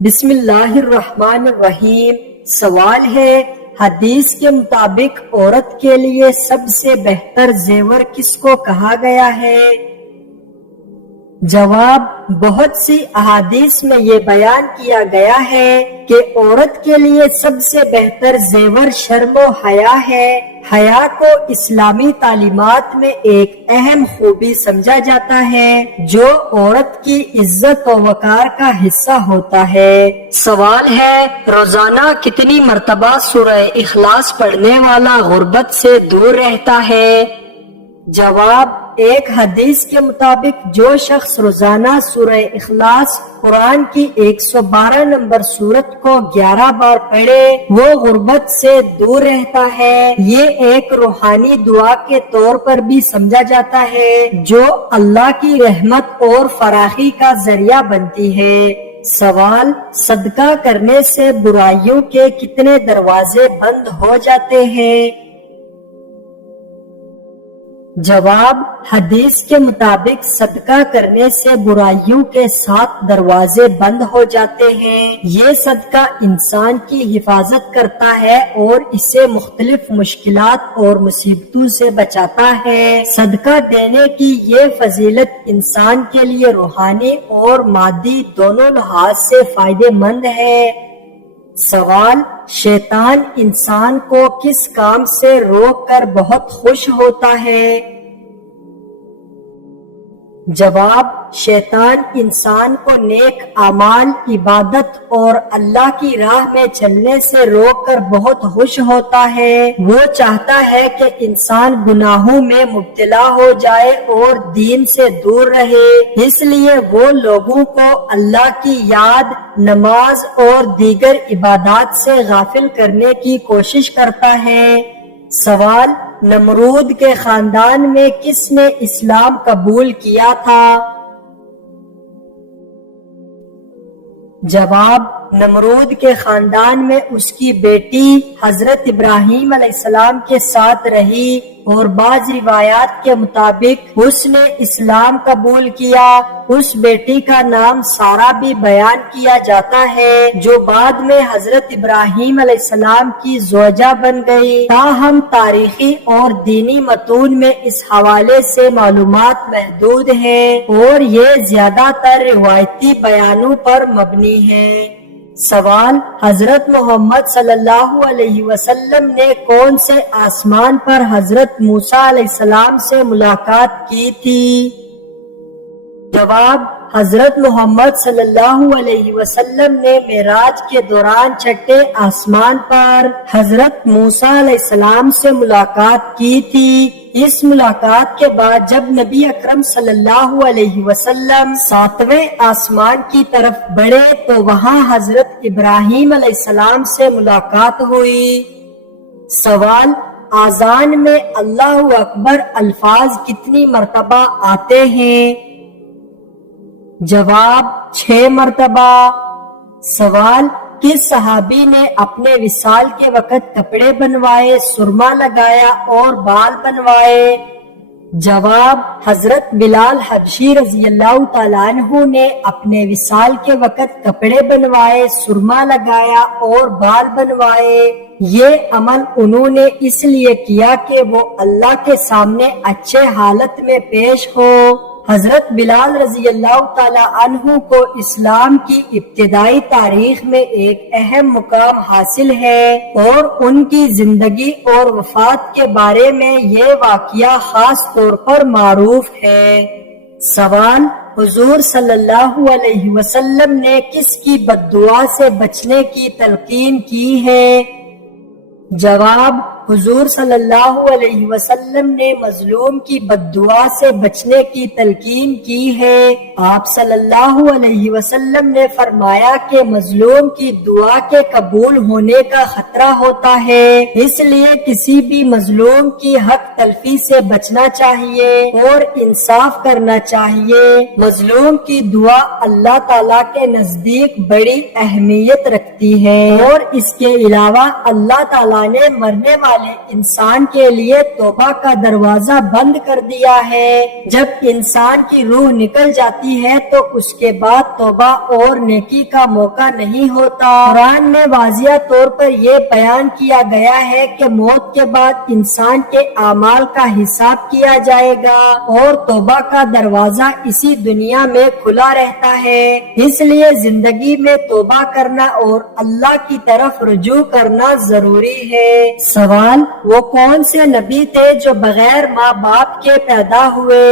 بسم اللہ الرحمن الرحیم۔ سوال ہے، حدیث کے مطابق عورت کے لیے سب سے بہتر زیور کس کو کہا گیا ہے؟ جواب، بہت سی احادیث میں یہ بیان کیا گیا ہے کہ عورت کے لیے سب سے بہتر زیور شرم و حیا ہے۔ حیا کو اسلامی تعلیمات میں ایک اہم خوبی سمجھا جاتا ہے جو عورت کی عزت و وقار کا حصہ ہوتا ہے۔ سوال ہے، روزانہ کتنی مرتبہ سورہ اخلاص پڑھنے والا غربت سے دور رہتا ہے؟ جواب، ایک حدیث کے مطابق جو شخص روزانہ سورہ اخلاص قرآن کی 112 نمبر سورت کو 11 بار پڑھے وہ غربت سے دور رہتا ہے۔ یہ ایک روحانی دعا کے طور پر بھی سمجھا جاتا ہے جو اللہ کی رحمت اور فراخی کا ذریعہ بنتی ہے۔ سوال، صدقہ کرنے سے برائیوں کے کتنے دروازے بند ہو جاتے ہیں؟ جواب، حدیث کے مطابق صدقہ کرنے سے برائیوں کے 7 دروازے بند ہو جاتے ہیں۔ یہ صدقہ انسان کی حفاظت کرتا ہے اور اسے مختلف مشکلات اور مصیبتوں سے بچاتا ہے۔ صدقہ دینے کی یہ فضیلت انسان کے لیے روحانی اور مادی دونوں لحاظ سے فائدہ مند ہے۔ سوال، شیطان انسان کو کس کام سے روک کر بہت خوش ہوتا ہے؟ جواب، شیطان انسان کو نیک اعمال، عبادت اور اللہ کی راہ میں چلنے سے روک کر بہت خوش ہوتا ہے۔ وہ چاہتا ہے کہ انسان گناہوں میں مبتلا ہو جائے اور دین سے دور رہے، اس لیے وہ لوگوں کو اللہ کی یاد، نماز اور دیگر عبادات سے غافل کرنے کی کوشش کرتا ہے۔ سوال، نمرود کے خاندان میں کس نے اسلام قبول کیا تھا؟ جواب، نمرود کے خاندان میں اس کی بیٹی حضرت ابراہیم علیہ السلام کے ساتھ رہی اور بعض روایات کے مطابق اس نے اسلام قبول کیا۔ اس بیٹی کا نام سارہ بھی بیان کیا جاتا ہے جو بعد میں حضرت ابراہیم علیہ السلام کی زوجہ بن گئی۔ تاہم تاریخی اور دینی متون میں اس حوالے سے معلومات محدود ہیں اور یہ زیادہ تر روایتی بیانوں پر مبنی ہے۔ سوال، حضرت محمد صلی اللہ علیہ وسلم نے کون سے آسمان پر حضرت موسیٰ علیہ السلام سے ملاقات کی تھی؟ جواب، حضرت محمد صلی اللہ علیہ وسلم نے معراج کے دوران چھٹے آسمان پر حضرت موسیٰ علیہ السلام سے ملاقات کی تھی۔ اس ملاقات کے بعد جب نبی اکرم صلی اللہ علیہ وسلم 7ویں آسمان کی طرف بڑھے تو وہاں حضرت ابراہیم علیہ السلام سے ملاقات ہوئی۔ سوال، اذان میں اللہ اکبر الفاظ کتنی مرتبہ آتے ہیں؟ جواب، 6 مرتبہ۔ سوال، کس صحابی نے اپنے وصال کے وقت کپڑے بنوائے، سرما لگایا اور بال بنوائے؟ جواب، حضرت بلال حبشی رضی اللہ تعالیٰ عنہ نے اپنے وصال کے وقت کپڑے بنوائے، سرما لگایا اور بال بنوائے۔ یہ عمل انہوں نے اس لیے کیا کہ وہ اللہ کے سامنے اچھے حالت میں پیش ہو۔ حضرت بلال رضی اللہ تعالیٰ عنہ کو اسلام کی ابتدائی تاریخ میں ایک اہم مقام حاصل ہے اور ان کی زندگی اور وفات کے بارے میں یہ واقعہ خاص طور پر معروف ہے۔ سوال، حضور صلی اللہ علیہ وسلم نے کس کی بد دعا سے بچنے کی تلقین کی ہے؟ جواب، حضور صلی اللہ علیہ وسلم نے مظلوم کی بد دعا سے بچنے کی تلقین کی ہے۔ آپ صلی اللہ علیہ وسلم نے فرمایا کہ مظلوم کی دعا کے قبول ہونے کا خطرہ ہوتا ہے، اس لیے کسی بھی مظلوم کی حق تلفی سے بچنا چاہیے اور انصاف کرنا چاہیے۔ مظلوم کی دعا اللہ تعالیٰ کے نزدیک بڑی اہمیت رکھتی ہے اور اس کے علاوہ اللہ تعالیٰ نے مرنے والے والے انسان کے لیے توبہ کا دروازہ بند کر دیا ہے۔ جب انسان کی روح نکل جاتی ہے تو اس کے بعد توبہ اور نیکی کا موقع نہیں ہوتا۔ قرآن میں واضح طور پر یہ بیان کیا گیا ہے کہ موت کے بعد انسان کے اعمال کا حساب کیا جائے گا اور توبہ کا دروازہ اسی دنیا میں کھلا رہتا ہے۔ اس لیے زندگی میں توبہ کرنا اور اللہ کی طرف رجوع کرنا ضروری ہے۔ سوال: وہ کون سے نبی تھے جو بغیر ماں باپ کے پیدا ہوئے؟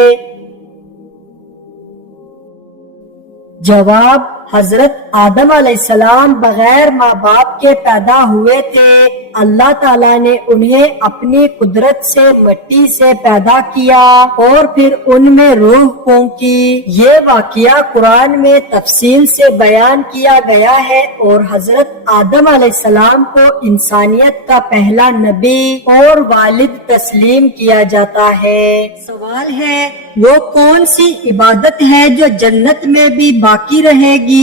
جواب: حضرت آدم علیہ السلام بغیر ماں باپ کے پیدا ہوئے تھے۔ اللہ تعالیٰ نے انہیں اپنی قدرت سے مٹی سے پیدا کیا اور پھر ان میں روح پھونکی۔ یہ واقعہ قرآن میں تفصیل سے بیان کیا گیا ہے اور حضرت آدم علیہ السلام کو انسانیت کا پہلا نبی اور والد تسلیم کیا جاتا ہے۔ سوال ہے: وہ کون سی عبادت ہے جو جنت میں بھی باقی رہے گی؟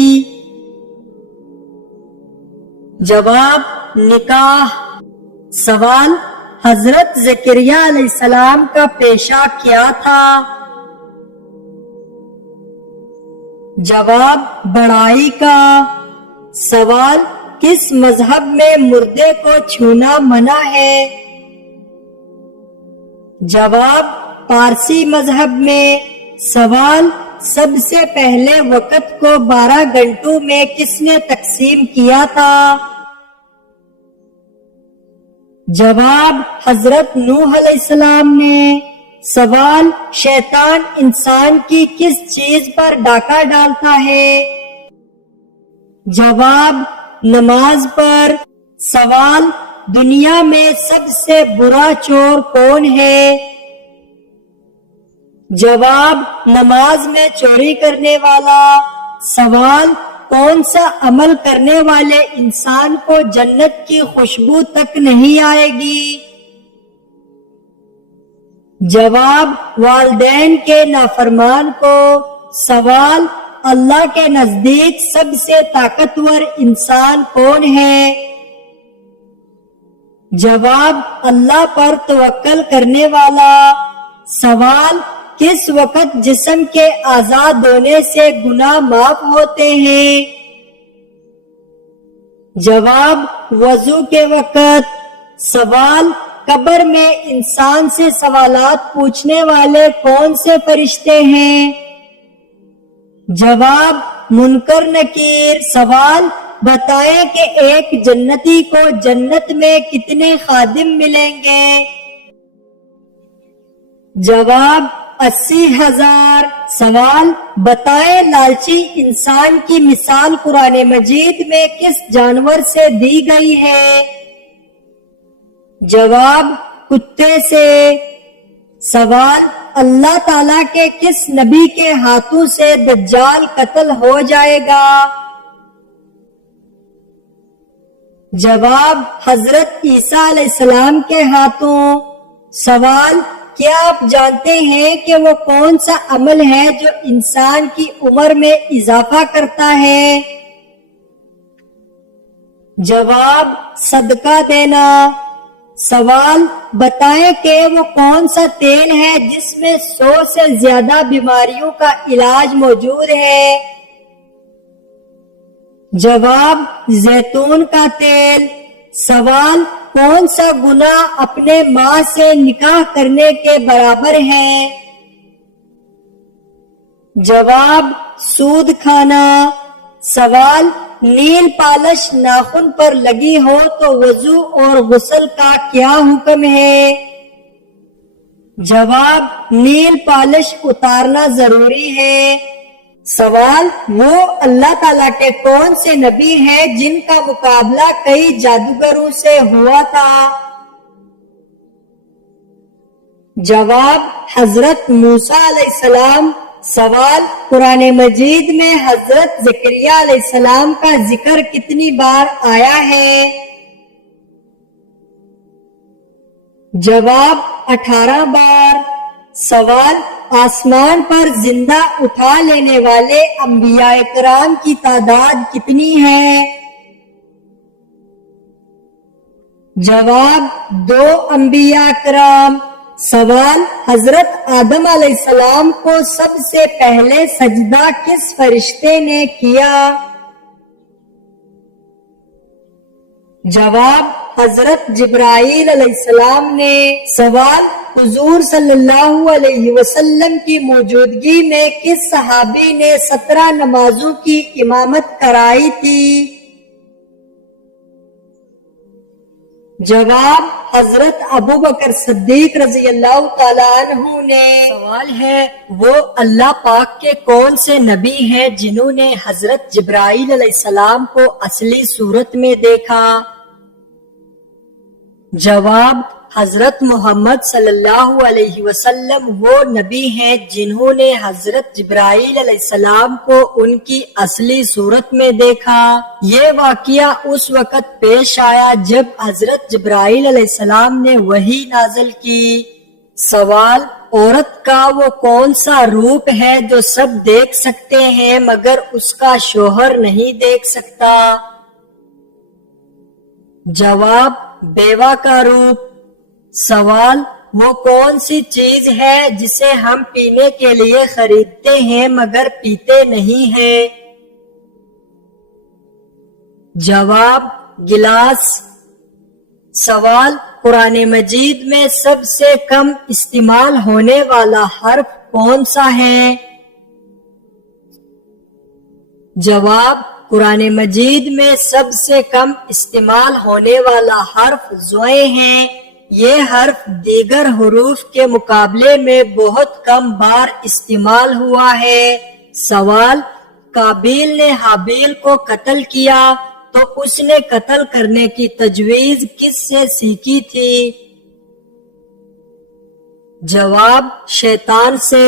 جواب: نکاح۔ سوال: حضرت زکریا علیہ السلام کا پیشہ کیا تھا؟ جواب: بڑائی کا۔ سوال: کس مذہب میں مردے کو چھونا منع ہے؟ جواب: پارسی مذہب میں۔ سوال: سب سے پہلے وقت کو 12 گھنٹوں میں کس نے تقسیم کیا تھا؟ جواب: حضرت نوح علیہ السلام نے۔ سوال: شیطان انسان کی کس چیز پر ڈاکہ ڈالتا ہے؟ جواب: نماز پر۔ سوال: دنیا میں سب سے برا چور کون ہے؟ جواب: نماز میں چوری کرنے والا۔ سوال: کون سا عمل کرنے والے انسان کو جنت کی خوشبو تک نہیں آئے گی؟ جواب: والدین کے نافرمان کو۔ سوال: اللہ کے نزدیک سب سے طاقتور انسان کون ہے؟ جواب: اللہ پر توکل کرنے والا۔ سوال: کس وقت جسم کے آزاد ہونے سے گناہ معاف ہوتے ہیں؟ جواب: وضو کے وقت۔ سوال: قبر میں انسان سے سوالات پوچھنے والے کون سے فرشتے ہیں؟ جواب: منکر نکیر۔ سوال: بتائیں کہ ایک جنتی کو جنت میں کتنے خادم ملیں گے؟ جواب: 80,000۔ سوال: بتائیں لالچی انسان کی مثال قرآن مجید میں کس جانور سے دی گئی ہے؟ جواب: کتے سے۔ سوال: اللہ تعالیٰ کے کس نبی کے ہاتھوں سے دجال قتل ہو جائے گا؟ جواب: حضرت عیسیٰ علیہ السلام کے ہاتھوں۔ سوال: کیا آپ جانتے ہیں کہ وہ کون سا عمل ہے جو انسان کی عمر میں اضافہ کرتا ہے؟ جواب: صدقہ دینا۔ سوال: بتائیں کہ وہ کون سا تیل ہے جس میں 100 سے زیادہ بیماریوں کا علاج موجود ہے؟ جواب: زیتون کا تیل۔ سوال: کون سا گناہ اپنے ماں سے نکاح کرنے کے برابر ہے؟ جواب: سود کھانا۔ سوال: نیل پالش ناخن پر لگی ہو تو وضو اور غسل کا کیا حکم ہے؟ جواب: نیل پالش اتارنا ضروری ہے۔ سوال: وہ اللہ تعالیٰ کے کون سے نبی ہیں جن کا مقابلہ کئی جادوگروں سے ہوا تھا؟ جواب: حضرت موسیٰ علیہ السلام۔ سوال: قرآن مجید میں حضرت زکریا علیہ السلام کا ذکر کتنی بار آیا ہے؟ جواب: 18 بار۔ سوال: آسمان پر زندہ اٹھا لینے والے انبیاء کرام کی تعداد کتنی ہے؟ جواب دو انبیاء کرام۔ سوال حضرت آدم علیہ السلام کو سب سے پہلے سجدہ کس فرشتے نے کیا؟ جواب حضرت جبرائیل علیہ السلام نے۔ سوال حضور صلی اللہ علیہ وسلم کی موجودگی میں کس صحابی نے 17 نمازوں کی امامت کرائی تھی؟ جواب حضرت ابو بکر صدیق رضی اللہ تعالیٰ عنہ نے۔ سوال ہے وہ اللہ پاک کے کون سے نبی ہیں جنہوں نے حضرت جبرائیل علیہ السلام کو اصلی صورت میں دیکھا؟ جواب حضرت محمد صلی اللہ علیہ وسلم وہ نبی ہیں جنہوں نے حضرت جبرائیل علیہ السلام کو ان کی اصلی صورت میں دیکھا۔ یہ واقعہ اس وقت پیش آیا جب حضرت جبرائیل علیہ السلام نے وحی نازل کی۔ سوال عورت کا وہ کون سا روپ ہے جو سب دیکھ سکتے ہیں مگر اس کا شوہر نہیں دیکھ سکتا؟ جواب بیوہ کا روپ۔ سوال وہ کون سی چیز ہے جسے ہم پینے کے لیے خریدتے ہیں مگر پیتے نہیں ہیں؟ جواب گلاس۔ سوال قرآن مجید میں سب سے کم استعمال ہونے والا حرف کون سا ہے؟ جواب قرآن مجید میں سب سے کم استعمال ہونے والا حرف زوئے ہیں۔ یہ حرف دیگر حروف کے مقابلے میں بہت کم بار استعمال ہوا ہے۔ سوال قابیل نے حابیل کو قتل کیا تو اس نے قتل کرنے کی تجویز کس سے سیکھی تھی؟ جواب شیطان سے۔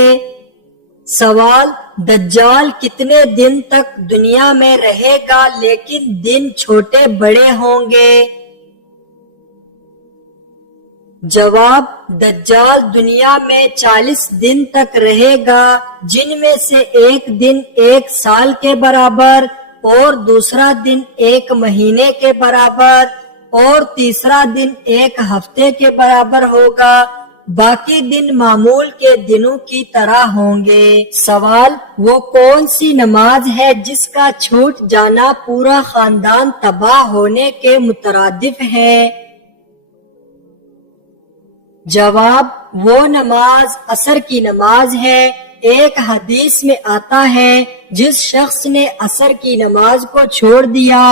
سوال دجال کتنے دن تک دنیا میں رہے گا لیکن دن چھوٹے بڑے ہوں گے؟ جواب دجال دنیا میں 40 دن تک رہے گا جن میں سے ایک دن 1 سال کے برابر اور دوسرا دن 1 مہینے کے برابر اور تیسرا دن 1 ہفتے کے برابر ہوگا، باقی دن معمول کے دنوں کی طرح ہوں گے۔ سوال وہ کون سی نماز ہے جس کا چھوٹ جانا پورا خاندان تباہ ہونے کے مترادف ہے؟ جواب وہ نماز عصر کی نماز ہے۔ ایک حدیث میں آتا ہے جس شخص نے عصر کی نماز کو چھوڑ دیا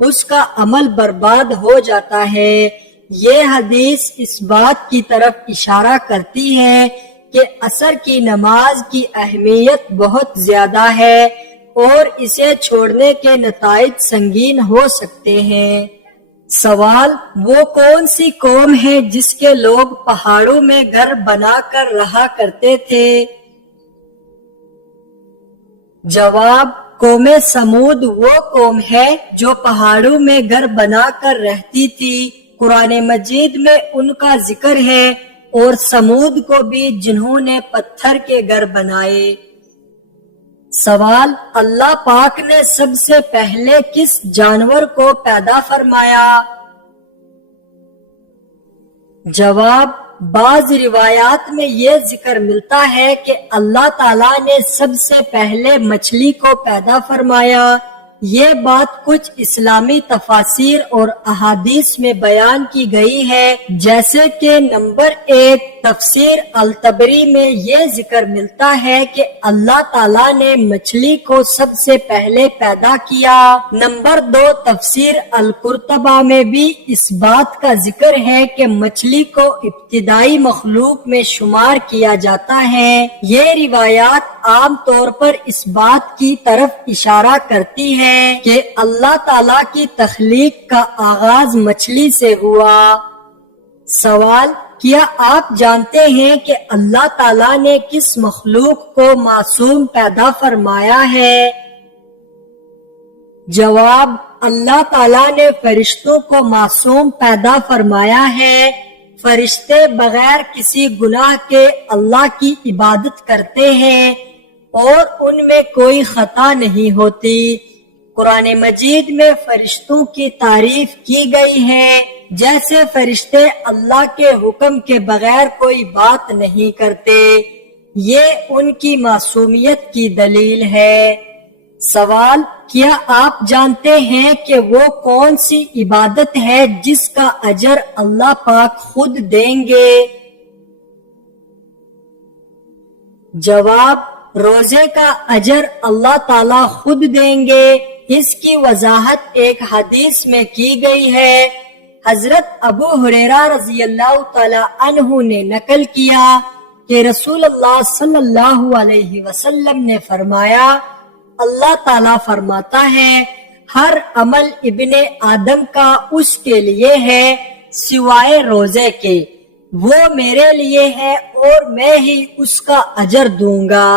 اس کا عمل برباد ہو جاتا ہے۔ یہ حدیث اس بات کی طرف اشارہ کرتی ہے کہ عصر کی نماز کی اہمیت بہت زیادہ ہے اور اسے چھوڑنے کے نتائج سنگین ہو سکتے ہیں۔ سوال وہ کون سی قوم ہے جس کے لوگ پہاڑوں میں گھر بنا کر رہا کرتے تھے؟ جواب قوم سمود وہ قوم ہے جو پہاڑوں میں گھر بنا کر رہتی تھی۔ قرآن مجید میں ان کا ذکر ہے اور سمود کو بھی جنہوں نے پتھر کے گھر بنائے۔ سوال اللہ پاک نے سب سے پہلے کس جانور کو پیدا فرمایا؟ جواب بعض روایات میں یہ ذکر ملتا ہے کہ اللہ تعالیٰ نے سب سے پہلے مچھلی کو پیدا فرمایا۔ یہ بات کچھ اسلامی تفاسیر اور احادیث میں بیان کی گئی ہے، جیسے کہ نمبر 1 تفسیر الطبری میں یہ ذکر ملتا ہے کہ اللہ تعالیٰ نے مچھلی کو سب سے پہلے پیدا کیا۔ نمبر 2 تفسیر القرطبہ میں بھی اس بات کا ذکر ہے کہ مچھلی کو ابتدائی مخلوق میں شمار کیا جاتا ہے۔ یہ روایات عام طور پر اس بات کی طرف اشارہ کرتی ہے کہ اللہ تعالیٰ کی تخلیق کا آغاز مچھلی سے ہوا۔ سوال کیا آپ جانتے ہیں کہ اللہ تعالیٰ نے کس مخلوق کو معصوم پیدا فرمایا ہے؟ جواب اللہ تعالیٰ نے فرشتوں کو معصوم پیدا فرمایا ہے۔ فرشتے بغیر کسی گناہ کے اللہ کی عبادت کرتے ہیں اور ان میں کوئی خطا نہیں ہوتی۔ قرآن مجید میں فرشتوں کی تعریف کی گئی ہے جیسے فرشتے اللہ کے حکم کے بغیر کوئی بات نہیں کرتے، یہ ان کی معصومیت کی دلیل ہے۔ سوال: کیا آپ جانتے ہیں کہ وہ کون سی عبادت ہے جس کا اجر اللہ پاک خود دیں گے؟ جواب: روزے کا اجر اللہ تعالی خود دیں گے۔ اس کی وضاحت ایک حدیث میں کی گئی ہے۔ حضرت ابو ہریرہ رضی اللہ تعالی عنہ نے نقل کیا کہ رسول اللہ صلی اللہ علیہ وسلم نے فرمایا، اللہ تعالیٰ فرماتا ہے، ہر عمل ابن آدم کا اس کے لیے ہے سوائے روزے کے، وہ میرے لیے ہے اور میں ہی اس کا اجر دوں گا۔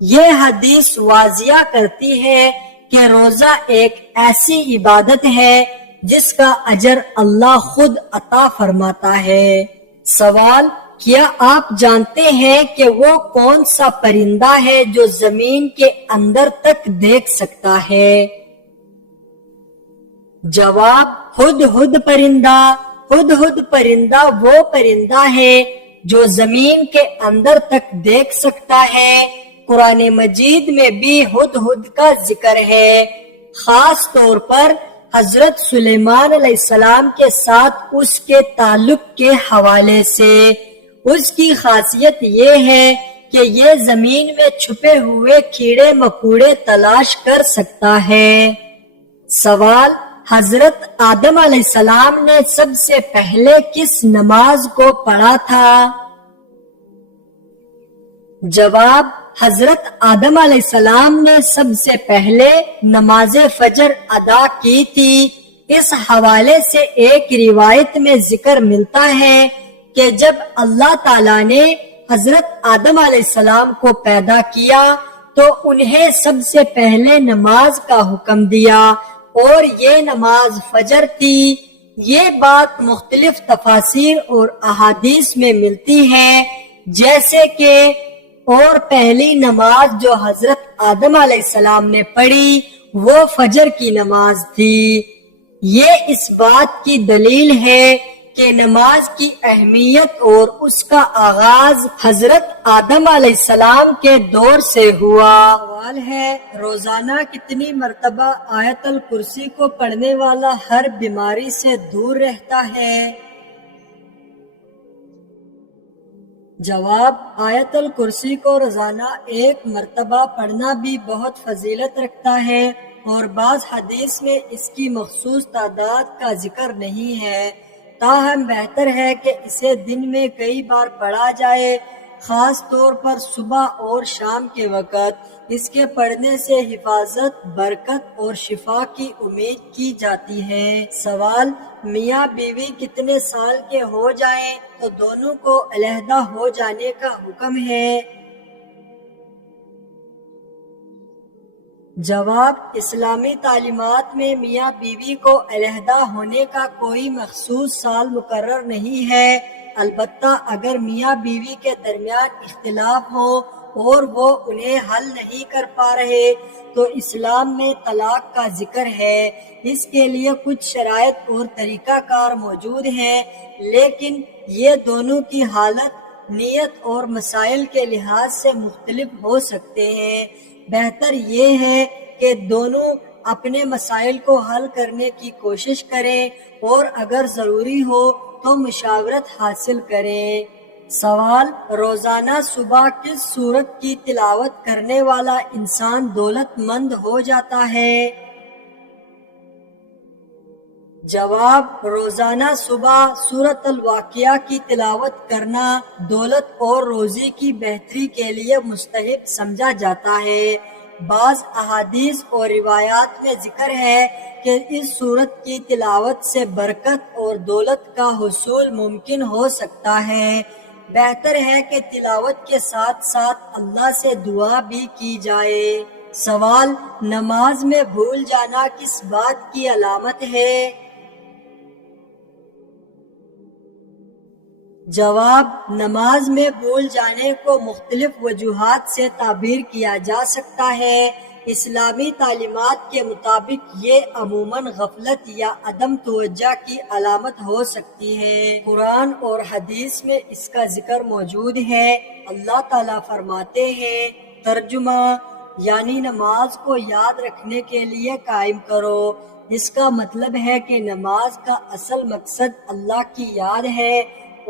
یہ حدیث واضح کرتی ہے کہ روزہ ایک ایسی عبادت ہے جس کا اجر اللہ خود عطا فرماتا ہے۔ سوال: کیا آپ جانتے ہیں کہ وہ کون سا پرندہ ہے جو زمین کے اندر تک دیکھ سکتا ہے؟ جواب: ہدہد پرندہ۔ ہدہد پرندہ وہ پرندہ ہے جو زمین کے اندر تک دیکھ سکتا ہے۔ قرآن مجید میں بھی ہدہد کا ذکر ہے، خاص طور پر حضرت سلیمان علیہ السلام کے ساتھ اس کے تعلق کے حوالے سے۔ اس کی خاصیت یہ ہے کہ یہ زمین میں چھپے ہوئے کیڑے مکوڑے تلاش کر سکتا ہے۔ سوال: حضرت آدم علیہ السلام نے سب سے پہلے کس نماز کو پڑھا تھا؟ جواب: حضرت آدم علیہ السلام نے سب سے پہلے نماز فجر ادا کی تھی۔ اس حوالے سے ایک روایت میں ذکر ملتا ہے کہ جب اللہ تعالیٰ نے حضرت آدم علیہ السلام کو پیدا کیا تو انہیں سب سے پہلے نماز کا حکم دیا اور یہ نماز فجر تھی۔ یہ بات مختلف تفاسیر اور احادیث میں ملتی ہے، جیسے کہ اور پہلی نماز جو حضرت آدم علیہ السلام نے پڑھی وہ فجر کی نماز تھی۔ یہ اس بات کی دلیل ہے کہ نماز کی اہمیت اور اس کا آغاز حضرت آدم علیہ السلام کے دور سے ہوا۔ سوال ہے، روزانہ کتنی مرتبہ آیت الکرسی کو پڑھنے والا ہر بیماری سے دور رہتا ہے؟ جواب: آیت الکرسی کو روزانہ ایک مرتبہ پڑھنا بھی بہت فضیلت رکھتا ہے اور بعض حدیث میں اس کی مخصوص تعداد کا ذکر نہیں ہے، تاہم بہتر ہے کہ اسے دن میں کئی بار پڑھا جائے، خاص طور پر صبح اور شام کے وقت۔ اس کے پڑھنے سے حفاظت، برکت اور شفا کی امید کی جاتی ہے۔ سوال: میاں بیوی کتنے سال کے ہو جائیں تو دونوں کو علیحدہ ہو جانے کا حکم ہے؟ جواب: اسلامی تعلیمات میں میاں بیوی کو علیحدہ ہونے کا کوئی مخصوص سال مقرر نہیں ہے، البتہ اگر میاں بیوی کے درمیان اختلاف ہو اور وہ انہیں حل نہیں کر پا رہے تو اسلام میں طلاق کا ذکر ہے۔ اس کے لیے کچھ شرائط اور طریقہ کار موجود ہیں، لیکن یہ دونوں کی حالت، نیت اور مسائل کے لحاظ سے مختلف ہو سکتے ہیں۔ بہتر یہ ہے کہ دونوں اپنے مسائل کو حل کرنے کی کوشش کریں اور اگر ضروری ہو تو مشاورت حاصل کریں۔ سوال: روزانہ صبح کس سورت کی تلاوت کرنے والا انسان دولت مند ہو جاتا ہے؟ جواب: روزانہ صبح سورۃ الواقعہ کی تلاوت کرنا دولت اور روزی کی بہتری کے لیے مستحب سمجھا جاتا ہے۔ بعض احادیث اور روایات میں ذکر ہے کہ اس سورت کی تلاوت سے برکت اور دولت کا حصول ممکن ہو سکتا ہے۔ بہتر ہے کہ تلاوت کے ساتھ ساتھ اللہ سے دعا بھی کی جائے۔ سوال: نماز میں بھول جانا کس بات کی علامت ہے؟ جواب: نماز میں بھول جانے کو مختلف وجوہات سے تعبیر کیا جا سکتا ہے۔ اسلامی تعلیمات کے مطابق یہ عموماً غفلت یا عدم توجہ کی علامت ہو سکتی ہے۔ قرآن اور حدیث میں اس کا ذکر موجود ہے۔ اللہ تعالیٰ فرماتے ہیں، ترجمہ یعنی نماز کو یاد رکھنے کے لیے قائم کرو۔ اس کا مطلب ہے کہ نماز کا اصل مقصد اللہ کی یاد ہے،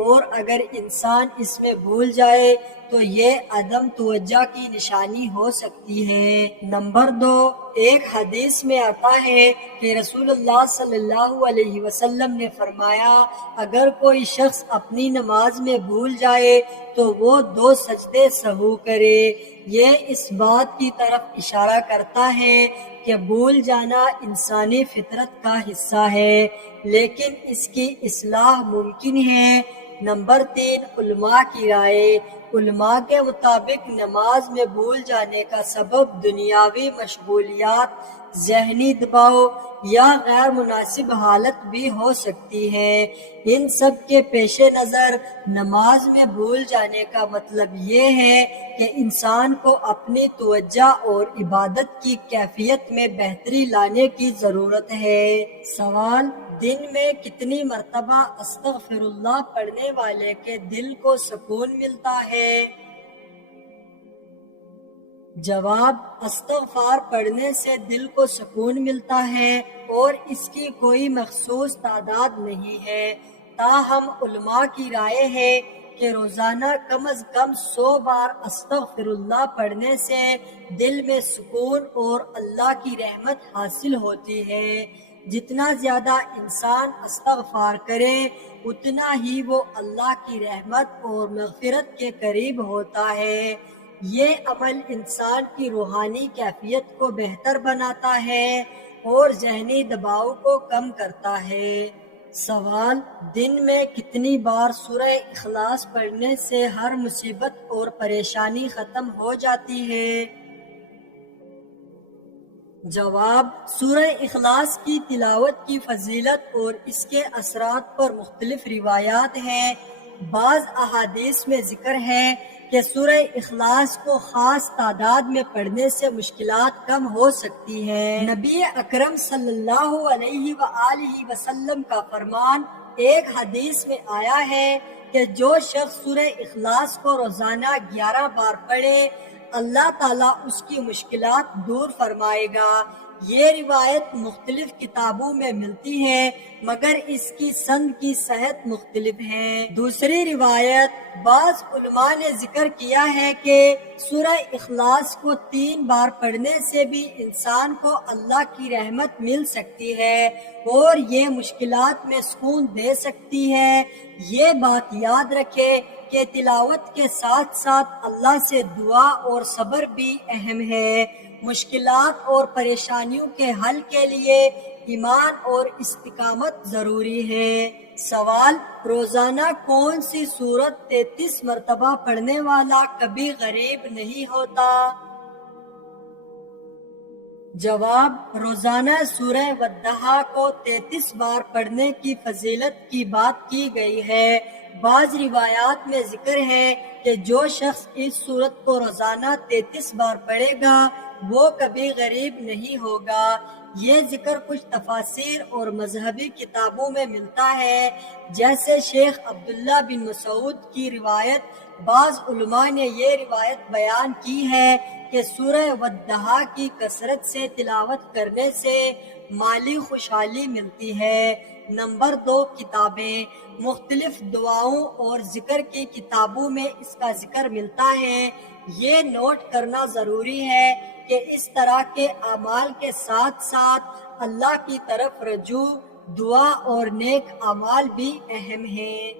اور اگر انسان اس میں بھول جائے تو یہ عدم توجہ کی نشانی ہو سکتی ہے۔ نمبر 2، ایک حدیث میں آتا ہے کہ رسول اللہ صلی اللہ علیہ وسلم نے فرمایا، اگر کوئی شخص اپنی نماز میں بھول جائے تو وہ 2 سجدے سہو کرے۔ یہ اس بات کی طرف اشارہ کرتا ہے کہ بھول جانا انسانی فطرت کا حصہ ہے، لیکن اس کی اصلاح ممکن ہے۔ نمبر 3، علماء کی رائے۔ علماء کے مطابق نماز میں بھول جانے کا سبب دنیاوی مشغولیات، ذہنی دباؤ یا غیر مناسب حالت بھی ہو سکتی ہے۔ ان سب کے پیش نظر نماز میں بھول جانے کا مطلب یہ ہے کہ انسان کو اپنی توجہ اور عبادت کی کیفیت میں بہتری لانے کی ضرورت ہے۔ سوال، دن میں کتنی مرتبہ استغفر اللہ پڑھنے والے کے دل کو سکون ملتا ہے؟ جواب، استغفار پڑھنے سے دل کو سکون ملتا ہے اور اس کی کوئی مخصوص تعداد نہیں ہے۔ تاہم علماء کی رائے ہے کہ روزانہ کم از کم 100 بار استغفر اللہ پڑھنے سے دل میں سکون اور اللہ کی رحمت حاصل ہوتی ہے۔ جتنا زیادہ انسان استغفار کرے اتنا ہی وہ اللہ کی رحمت اور مغفرت کے قریب ہوتا ہے۔ یہ عمل انسان کی روحانی کیفیت کو بہتر بناتا ہے اور ذہنی دباؤ کو کم کرتا ہے۔ سوال، دن میں کتنی بار سورہ اخلاص پڑھنے سے ہر مصیبت اور پریشانی ختم ہو جاتی ہے؟ جواب، سورہ اخلاص کی تلاوت کی فضیلت اور اس کے اثرات پر مختلف روایات ہیں۔ بعض احادیث میں ذکر ہے کہ سورہ اخلاص کو خاص تعداد میں پڑھنے سے مشکلات کم ہو سکتی ہیں۔ نبی اکرم صلی اللہ علیہ وآلہ وسلم کا فرمان ایک حدیث میں آیا ہے کہ جو شخص سورہ اخلاص کو روزانہ 11 بار پڑھے اللہ تعالیٰ اس کی مشکلات دور فرمائے گا۔ یہ روایت مختلف کتابوں میں ملتی ہے مگر اس کی سند کی صحت مختلف ہے۔ دوسری روایت، بعض علماء نے ذکر کیا ہے کہ سورہ اخلاص کو 3 بار پڑھنے سے بھی انسان کو اللہ کی رحمت مل سکتی ہے اور یہ مشکلات میں سکون دے سکتی ہے۔ یہ بات یاد رکھے کہ تلاوت کے ساتھ ساتھ اللہ سے دعا اور صبر بھی اہم ہے۔ مشکلات اور پریشانیوں کے حل کے لیے ایمان اور استقامت ضروری ہے۔ سوال، روزانہ کون سی سورت 33 مرتبہ پڑھنے والا کبھی غریب نہیں ہوتا؟ جواب، روزانہ سورہ والضحیٰ کو 33 بار پڑھنے کی فضیلت کی بات کی گئی ہے۔ بعض روایات میں ذکر ہے کہ جو شخص اس سورت کو روزانہ 33 بار پڑھے گا وہ کبھی غریب نہیں ہوگا۔ یہ ذکر کچھ تفاسیر اور مذہبی کتابوں میں ملتا ہے، جیسے شیخ عبداللہ بن مسعود کی روایت۔ بعض علماء نے یہ روایت بیان کی ہے کہ سورہ والضحیٰ کی کثرت سے تلاوت کرنے سے مالی خوشحالی ملتی ہے۔ نمبر 2، کتابیں۔ مختلف دعاؤں اور ذکر کی کتابوں میں اس کا ذکر ملتا ہے۔ یہ نوٹ کرنا ضروری ہے کہ اس طرح کے اعمال کے ساتھ ساتھ اللہ کی طرف رجوع، دعا اور نیک اعمال بھی اہم ہیں۔